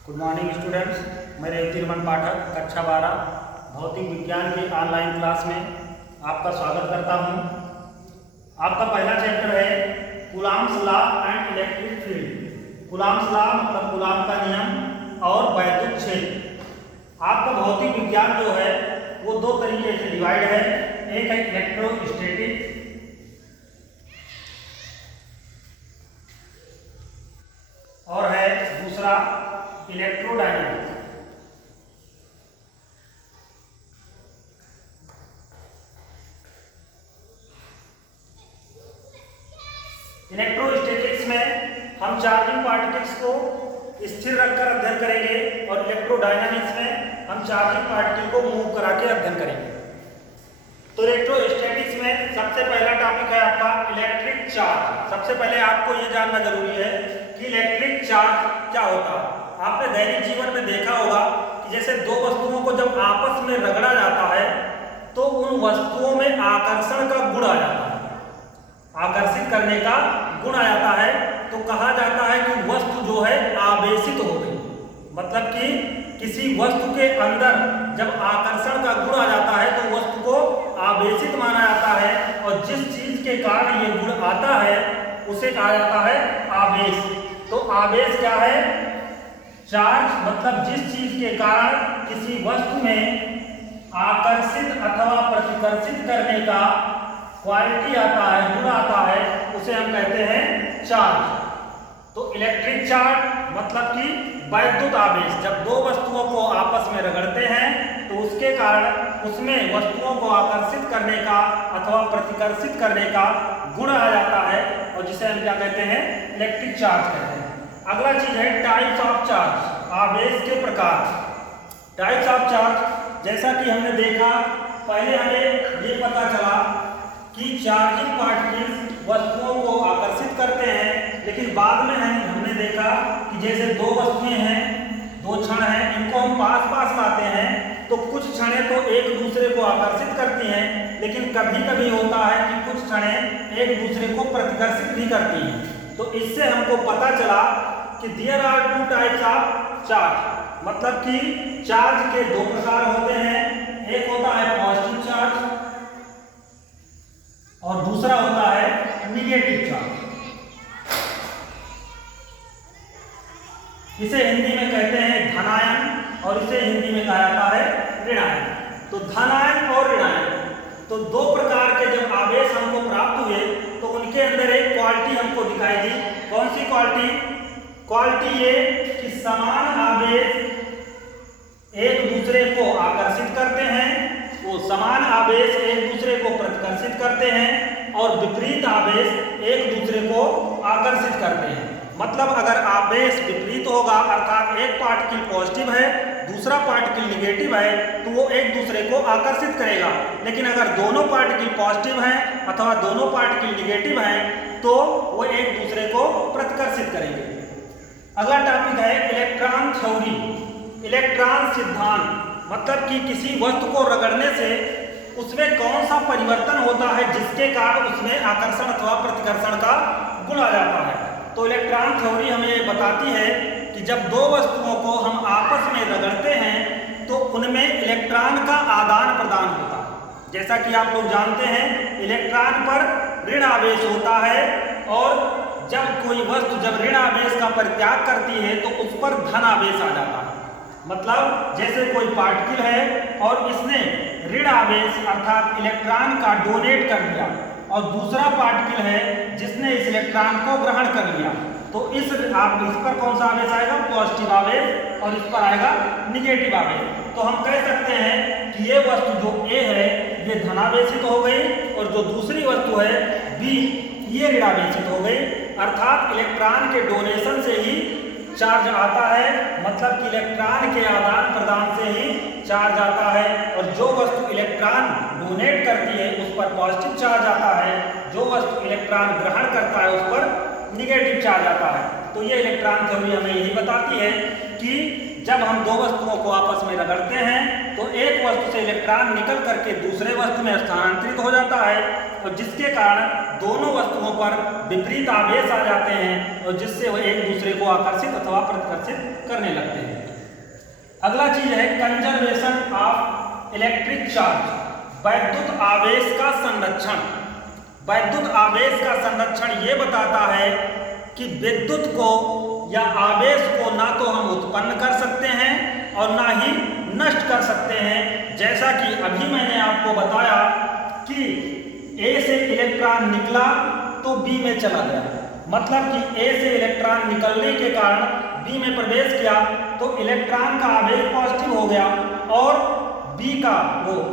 Good morning students. मैं रेवतीरमन पाठक कक्षा 12 भौतिक विज्ञान की ऑनलाइन क्लास में आपका स्वागत करता हूं। आपका पहला चैप्टर है Coulomb's law and electric field. Coulomb's law मतलब कूलॉम का नियम और वैद्युत क्षेत्र। आपका भौतिक विज्ञान जो है वो दो तरीके से डिवाइड है। एक है इलेक्ट्रोस्टैटिक और है दूसरा इलेक्ट्रोडायनामिक्स। इलेक्ट्रोस्टैटिक्स में हम चार्जिंग पार्टिकल्स को स्थिर रखकर अध्ययन करेंगे और इलेक्ट्रोडायनामिक्स में हम चार्जिंग पार्टिकल को मूव करा के अध्ययन करेंगे। तो इलेक्ट्रोस्टैटिक्स में सबसे पहला टॉपिक है आपका इलेक्ट्रिक चार्ज। सबसे पहले आपको ये जानना जरूरी है कि इलेक्ट्रिक चार्ज क्या होता है। आपने दैनिक जीवन में देखा होगा कि जैसे दो वस्तुओं को जब आपस में रगड़ा जाता है तो उन वस्तुओं में आकर्षण का गुण आ जाता है, आकर्षित करने का गुण आ जाता है। तो कहा जाता है कि वस्तु जो है आवेशित हो गई। मतलब कि किसी वस्तु के अंदर जब आकर्षण का गुण आ जाता है तो वस्तु को आवेशित माना जाता है और जिस चीज के कारण ये गुण आता है उसे कहा जाता है आवेश। तो आवेश क्या है? चार्ज। मतलब जिस चीज के कारण किसी वस्तु में आकर्षित अथवा प्रतिकर्षित करने का क्वालिटी आता है, गुण आता है, उसे हम कहते हैं चार्ज। तो इलेक्ट्रिक चार्ज मतलब कि वैद्युत आवेश। जब दो वस्तुओं को आपस में रगड़ते हैं तो उसके कारण उसमें वस्तुओं को आकर्षित करने का अथवा प्रतिकर्षित करने का गुण आ जाता है और जिसे हम क्या कहते हैं? इलेक्ट्रिक चार्ज कहते हैं। अगला चीज है टाइप्स ऑफ चार्ज, आवेश के प्रकार। टाइप्स ऑफ चार्ज जैसा कि हमने देखा, पहले हमें ये पता चला कि चार्जिंग पार्टिकल्स वस्तुओं को आकर्षित करते हैं, लेकिन बाद में हमने देखा कि जैसे दो वस्तुएं हैं, दो क्षण हैं, इनको हम पास पास लाते हैं तो कुछ क्षणें तो एक दूसरे को आकर्षित करती हैं, लेकिन कभी कभी होता है कि कुछ क्षणें एक दूसरे को प्रतिकर्षित भी करती हैं। तो इससे हमको पता चला कि there are two types of charge. मतलब कि चार्ज के दो प्रकार होते हैं। एक होता है पॉजिटिव चार्ज और दूसरा होता है निगेटिव चार्ज। इसे हिंदी में कहते हैं धनायन और इसे हिंदी में कहा जाता है ऋणायन। तो धनायन और ऋणायन, तो दो प्रकार के जब आवेश हमको प्राप्त हुए तो उनके अंदर एक क्वालिटी हमको दिखाई दी। कौन सी क्वालिटी? क्वालिटी ये कि समान आवेश एक दूसरे को आकर्षित करते हैं, वो समान आवेश एक दूसरे को प्रतिकर्षित करते हैं और विपरीत आवेश एक दूसरे को आकर्षित करते हैं। मतलब अगर आवेश विपरीत होगा, अर्थात एक पार्टिकल पॉजिटिव है दूसरा पार्टिकल निगेटिव है, तो वो एक दूसरे को आकर्षित करेगा। लेकिन अगर दोनों पार्टिकल पॉजिटिव हैं अथवा दोनों पार्टिकल निगेटिव हैं तो वो एक दूसरे को प्रतिकर्षित करेंगे। अगला टॉपिक है इलेक्ट्रॉन थ्योरी, इलेक्ट्रॉन सिद्धांत। मतलब कि किसी वस्तु को रगड़ने से उसमें कौन सा परिवर्तन होता है जिसके कारण उसमें आकर्षण अथवा प्रतिकर्षण का गुण आ जाता है। तो इलेक्ट्रॉन थ्योरी हमें ये बताती है कि जब दो वस्तुओं को हम आपस में रगड़ते हैं तो उनमें इलेक्ट्रॉन का आदान प्रदान होता है। जैसा कि आप लोग जानते हैं इलेक्ट्रॉन पर ऋण आवेश होता है और जब कोई वस्तु जब ऋण आवेश का परित्याग करती है तो उस पर धन आवेश आ जाता है। मतलब जैसे कोई पार्टिकल है और इसने ऋण आवेश अर्थात इलेक्ट्रॉन का डोनेट कर दिया और दूसरा पार्टिकल है जिसने इस इलेक्ट्रॉन को ग्रहण कर लिया, तो इस पर कौन सा आवेश आएगा? पॉजिटिव आवेश और इस पर आएगा निगेटिव आवेश। तो हम कह सकते हैं कि ये वस्तु जो ए है ये धनावेशित हो गई और जो दूसरी वस्तु है बी ये ऋणावेशित हो गई। अर्थात इलेक्ट्रॉन के डोनेशन से ही चार्ज आता है। मतलब कि इलेक्ट्रॉन के आदान प्रदान से ही चार्ज आता है और जो वस्तु इलेक्ट्रॉन डोनेट करती है उस पर पॉजिटिव चार्ज आता है, जो वस्तु इलेक्ट्रॉन ग्रहण करता है उस पर निगेटिव चार्ज आता है। तो ये इलेक्ट्रॉन थ्योरी हमें यही बताती है कि जब हम दो वस्तुओं को आपस में रगड़ते हैं तो एक वस्तु से इलेक्ट्रॉन निकल करके दूसरे वस्तु में स्थानांतरित हो जाता है और जिसके कारण दोनों वस्तुओं पर विपरीत आवेश आ जाते हैं और जिससे वह एक दूसरे को आकर्षित अथवा प्रतिकर्षित करने लगते हैं। अगला चीज है कंजर्वेशन ऑफ इलेक्ट्रिक चार्ज, वैद्युत आवेश का संरक्षण। वैद्युत आवेश का संरक्षण ये बताता है कि विद्युत को या आवेश को ना तो हम उत्पन्न कर सकते हैं और ना ही नष्ट कर सकते हैं। जैसा कि अभी मैंने आपको बताया कि ए से इलेक्ट्रॉन निकला तो बी में चला गया, मतलब कि ए से इलेक्ट्रॉन निकलने के कारण बी में प्रवेश किया तो इलेक्ट्रॉन का आवेश पॉजिटिव हो गया और बी का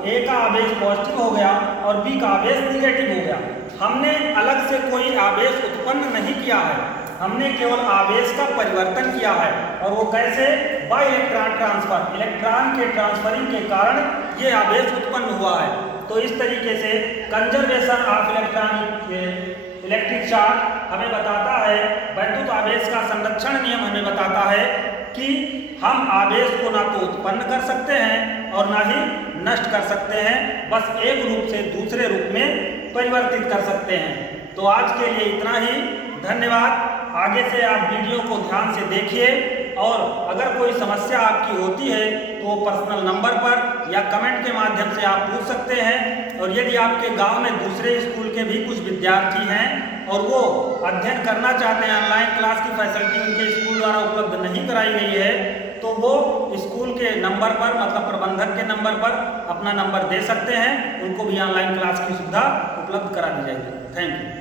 ए का आवेश पॉजिटिव हो गया और बी का आवेश निगेटिव हो गया। हमने अलग से कोई आवेश उत्पन्न नहीं किया है, हमने केवल आवेश का परिवर्तन किया है। और वो कैसे? बाय इलेक्ट्रॉन ट्रांसफर, इलेक्ट्रॉन के ट्रांसफरिंग के कारण ये आवेश उत्पन्न हुआ है। तो इस तरीके से कंजर्वेशन ऑफ इलेक्ट्रिक चार्ज हमें बताता है, वैद्युत आवेश का संरक्षण नियम हमें बताता है कि हम आवेश को ना तो उत्पन्न कर सकते हैं और ना ही नष्ट कर सकते हैं, बस एक रूप से दूसरे रूप में परिवर्तित कर सकते हैं। तो आज के लिए इतना ही, धन्यवाद। आगे से आप वीडियो को ध्यान से देखिए और अगर कोई समस्या आपकी होती है तो पर्सनल नंबर पर या कमेंट के माध्यम से आप पूछ सकते हैं। और यदि आपके गांव में दूसरे स्कूल के भी कुछ विद्यार्थी हैं और वो अध्ययन करना चाहते हैं, ऑनलाइन क्लास की फैसिलिटी उनके स्कूल द्वारा उपलब्ध नहीं कराई गई है, तो वो स्कूल के नंबर पर, मतलब प्रबंधक के नंबर पर अपना नंबर दे सकते हैं, उनको भी ऑनलाइन क्लास की सुविधा उपलब्ध करा दी जाएगी। Thank you.